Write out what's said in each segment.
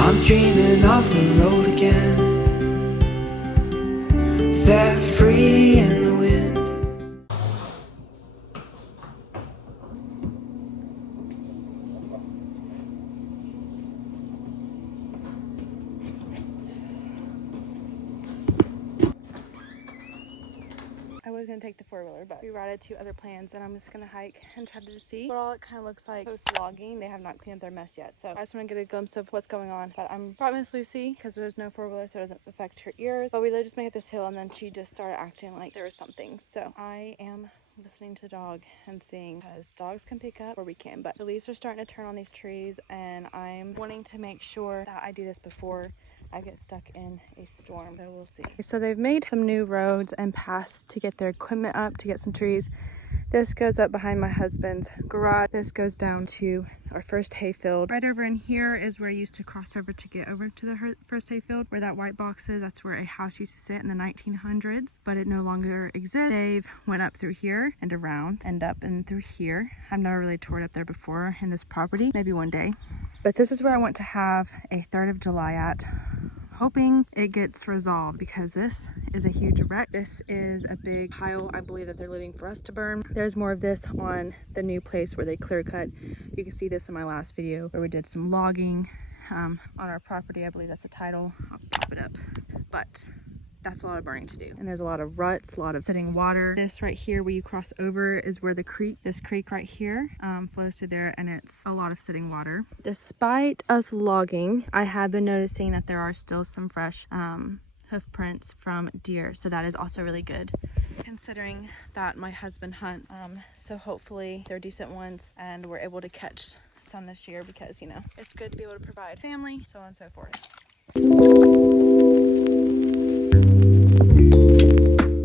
I'm dreaming of the road again, set free in the wind. I was gonna take the four-wheeler, but we routed to other plans, and I'm just gonna hike and try to just see what all it kind of looks like post-logging. They have not cleaned up their mess yet, so I just want to get a glimpse of what's going on. But I'm brought Miss Lucy because there's no four-wheeler, so it doesn't affect her ears. But we literally just made it this hill, and then she just started acting like there was something. So I am listening to the dog and seeing, because dogs can pick up or we can, but the leaves are starting to turn on these trees, and I'm wanting to make sure that I do this before I get stuck in a storm, so we'll see. So they've made some new roads and paths to get their equipment up, to get some trees. This goes up behind my husband's garage. This goes down to our first hayfield. Right over in here is where I used to cross over to get over to the first hayfield, where that white box is. That's where a house used to sit in the 1900s, but it no longer exists. They've went up through here and around and up and through here. I've never really toured up there before in this property, maybe one day. But this is where I want to have a 3rd of July at, hoping it gets resolved, because this is a huge wreck. This is a big pile, I believe, that they're leaving for us to burn. There's more of this on the new place where they clear cut. You can see this in my last video where we did some logging on our property. I believe that's the title. I'll pop it up. But that's a lot of burning to do. And there's a lot of ruts, a lot of sitting water. This right here where you cross over is where the creek, this creek right here, flows through there, and it's a lot of sitting water. Despite us logging, I have been noticing that there are still some fresh hoof prints from deer, so that is also really good, considering that my husband hunt, so hopefully they're decent ones and we're able to catch some this year, because, you know, it's good to be able to provide family, so on and so forth.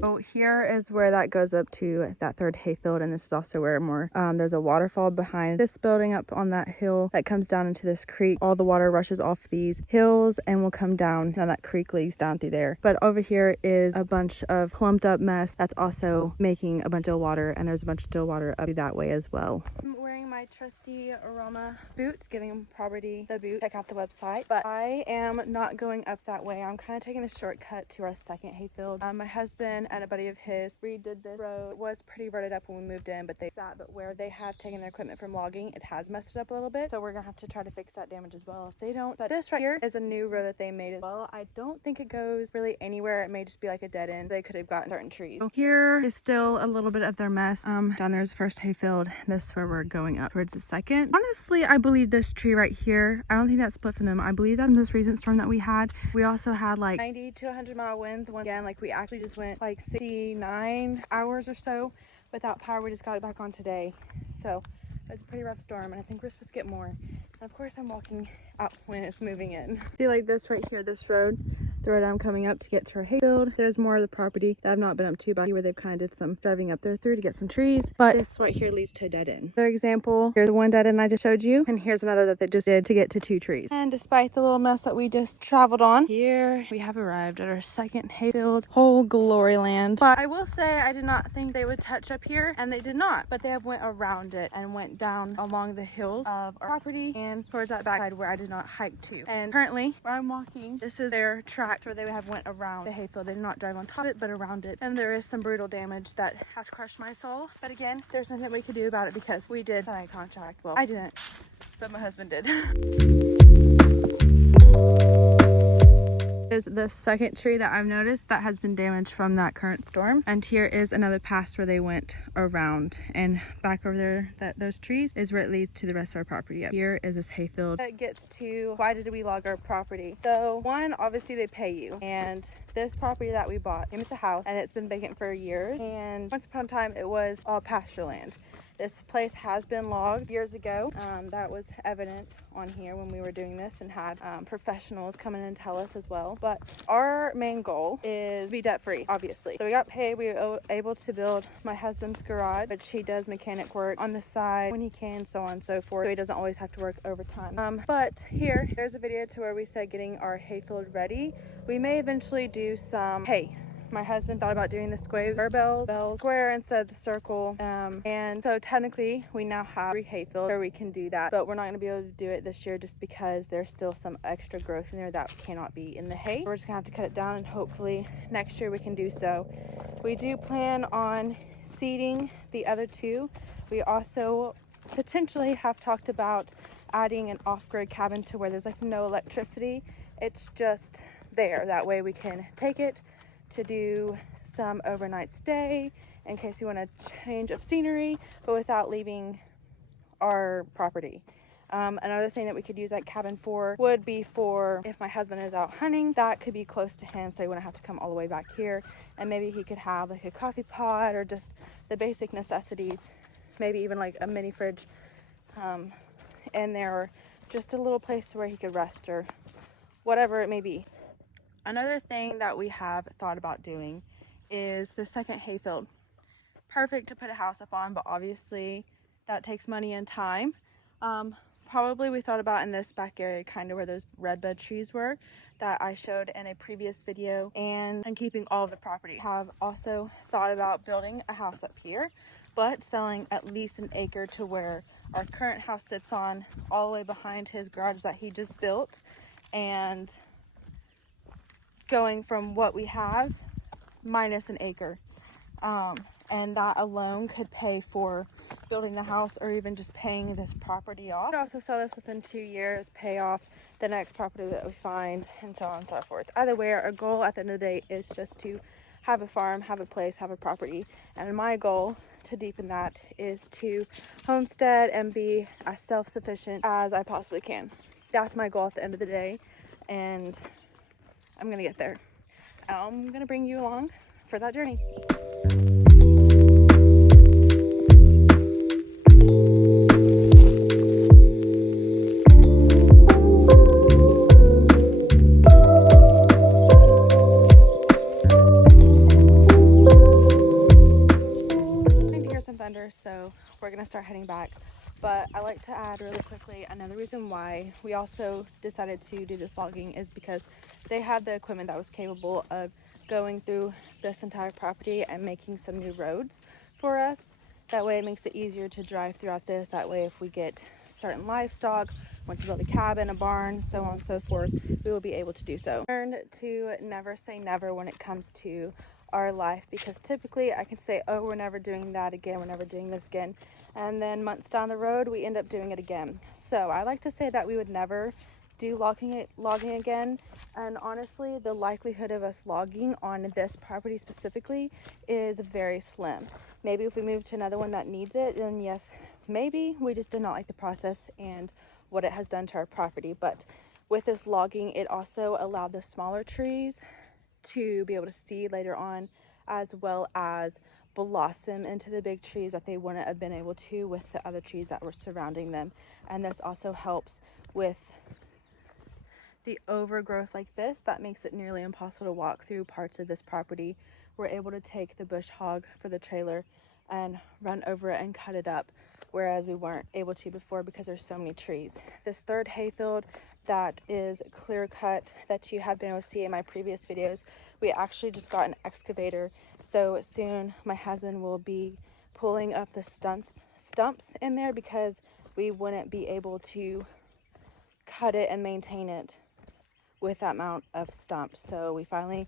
So here is where that goes up to that 3rd hayfield, and this is also where more there's a waterfall behind this building up on that hill that comes down into this creek. All the water rushes off these hills and will come down. Now that creek leads down through there, but over here is a bunch of clumped up mess that's also making a bunch of water, and there's a bunch of still water up that way as well. I'm wearing my trusty Aroma boots, giving property the boot. Check out the website, but I am not going up that way. I'm kind of taking a shortcut to our 2nd hayfield. My husband and a buddy of his redid this road. It was pretty rutted up when we moved in, but where they have taken their equipment from logging, it has messed it up a little bit, so we're gonna have to try to fix that damage as well if they don't. But this right here is a new road that they made as well. I don't think it goes really anywhere. It may just be like a dead end. They could have gotten certain trees. So here is still a little bit of their mess. Down there's the first hayfield. This is where we're going up towards the 2nd. Honestly, I believe this tree right here, I don't think that split from them. I believe that in this recent storm that we had, we also had like 90 to 100 mile winds. Once again, like we actually just went like 69 hours or so without power. We just got it back on today, so it was a pretty rough storm, and I think we're supposed to get more. And of course I'm walking out when it's moving in. See, like this right here, this road, the road I'm coming up to get to our hayfield, there's more of the property that I've not been up to, but where they've kind of did some driving up there through to get some trees. But this right here leads to a dead end. For example, here's the one dead end I just showed you, and here's another that they just did to get to 2 trees. And despite the little mess that we just traveled on, here we have arrived at our 2nd hayfield. Whole glory land. But I will say I did not think they would touch up here, and they did not. But they have went around it and went down along the hills of our property and towards that backside where I did not hike to. And currently where I'm walking, this is their track where they have went around the hayfield. They did not drive on top of it, but around it. And there is some brutal damage that has crushed my soul. But again, there's nothing we could do about it because we did sign a contract. Well, I didn't, but my husband did. Is the 2nd tree that I've noticed that has been damaged from that current storm, and here is another pass where they went around, and back over there, those trees is where it leads to the rest of our property. Up here is this hayfield. It gets to why did we log our property. So one, obviously they pay you, and this property that we bought came with the house, and it's been vacant for years, and once upon a time it was all pasture land. This place has been logged years ago. That was evident on here when we were doing this, and had professionals come in and tell us as well. But our main goal is to be debt free, obviously. So we got paid. We were able to build my husband's garage, which he does mechanic work on the side when he can, so on and so forth. So he doesn't always have to work overtime. But there's a video to where we said getting our hayfield ready. We may eventually do some hay. my husband thought about doing the square bell square instead of the circle. And so technically we now have 3 hayfields where we can do that, but we're not going to be able to do it this year just because there's still some extra growth in there that cannot be in the hay. We're just gonna have to cut it down, and hopefully next year we can do so. We do plan on seeding the other 2. We also potentially have talked about adding an off-grid cabin to where there's like no electricity. It's just there. That way we can take it to do some overnight stay in case we want a change of scenery, but without leaving our property. Another thing that we could use that cabin for would be for if my husband is out hunting, that could be close to him so he wouldn't have to come all the way back here, and maybe he could have like a coffee pot or just the basic necessities, maybe even like a mini fridge in there, or just a little place where he could rest or whatever it may be. Another thing that we have thought about doing is the second hayfield. Perfect to put a house up on, but obviously that takes money and time. Probably we thought about in this back area, kind of where those redbud trees were that I showed in a previous video, and keeping all of the property. Have also thought about building a house up here, but selling at least an acre to where our current house sits on, all the way behind his garage that he just built, and going from what we have minus an acre. And that alone could pay for building the house or even just paying this property off. We could also sell this within 2 years, pay off the next property that we find, and so on and so forth. Either way, our goal at the end of the day is just to have a farm, have a place, have a property. And my goal to deepen that is to homestead and be as self-sufficient as I possibly can. That's my goal at the end of the day, and I'm gonna get there. I'm gonna bring you along for that journey. So we're gonna start heading back, but I like to add really quickly another reason why we also decided to do this logging is because they had the equipment that was capable of going through this entire property and making some new roads for us. That way it makes it easier to drive throughout this. That way if we get certain livestock, want to build a cabin, a barn, so on and so forth, we will be able to do so. Learned to never say never when it comes to our life, because typically I can say, oh, we're never doing that again, we're never doing this again, and then months down the road we end up doing it again. So I like to say that we would never do logging again, and honestly the likelihood of us logging on this property specifically is very slim. Maybe if we move to another one that needs it, then yes, maybe we just did not like the process and what it has done to our property. But with this logging, it also allowed the smaller trees to be able to see later on, as well as blossom into the big trees that they wouldn't have been able to with the other trees that were surrounding them. And this also helps with the overgrowth like this that makes it nearly impossible to walk through parts of this property. We're able to take the bush hog for the trailer and run over it and cut it up, whereas we weren't able to before because there's so many trees. This third hayfield that is clear cut that you have been able to see in my previous videos, we actually just got an excavator, so soon my husband will be pulling up the stumps in there because we wouldn't be able to cut it and maintain it with that amount of stumps. So we finally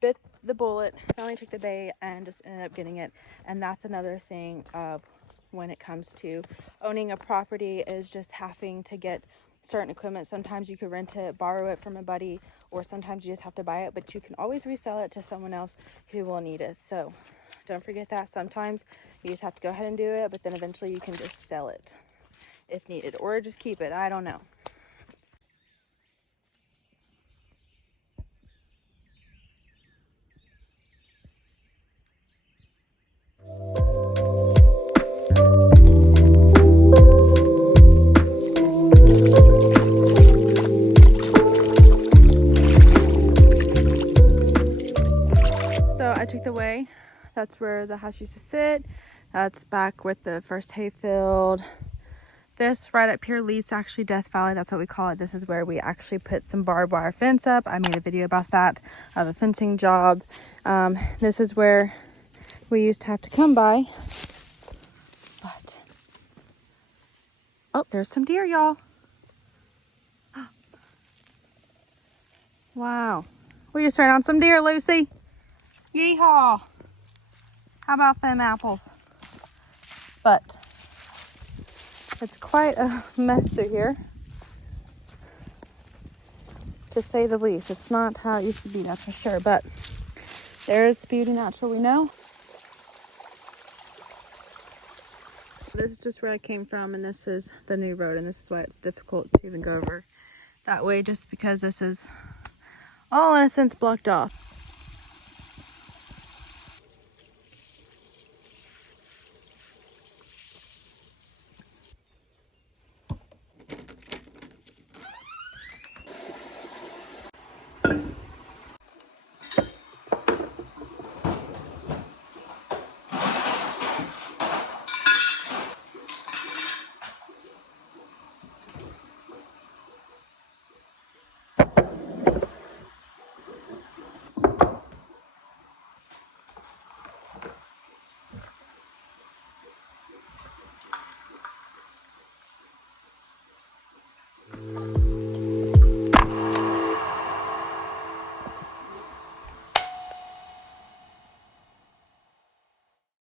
bit the bullet, finally took the bait, and just ended up getting it. And that's another thing of when it comes to owning a property, is just having to get certain equipment. Sometimes you could rent it, borrow it from a buddy, or sometimes you just have to buy it, but you can always resell it to someone else who will need it. So don't forget that sometimes you just have to go ahead and do it, but then eventually you can just sell it if needed, or just keep it. I don't know. So I took the way. That's where the house used to sit. That's back with the first hayfield. This right up here leads to actually Death Valley. That's what we call it. This is where we actually put some barbed wire fence up. I made a video about that, of a fencing job. This is where we used to have to come by. But, oh, there's some deer, y'all. Wow. We just ran on some deer, Lucy. Yeehaw. How about them apples? But it's quite a mess through here, to say the least. It's not how it used to be, that's for sure. But there's the beauty natural we know. This is just where I came from, and this is the new road, and this is why it's difficult to even go over that way, just because this is all in a sense blocked off.